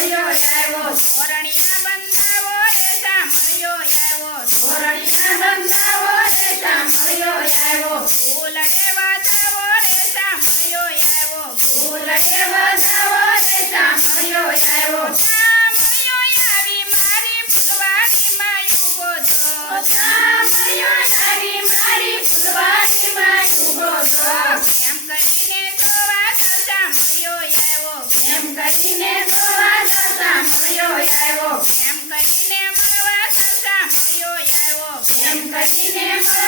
ありがとうます。Yes. Yes.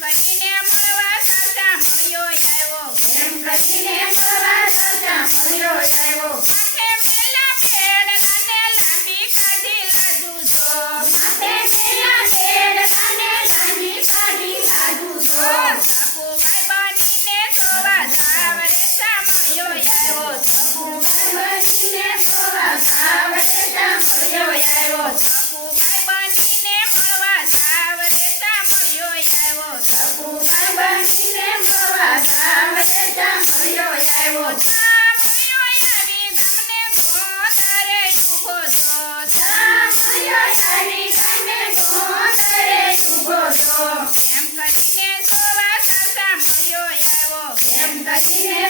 बनिने मुरवा कथा मययो आयो हेमकथिने सोवा कथा मययो आयो खेम मेला पेड़ नने laundry काढि लजुदो Khem Yeah.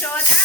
saw that.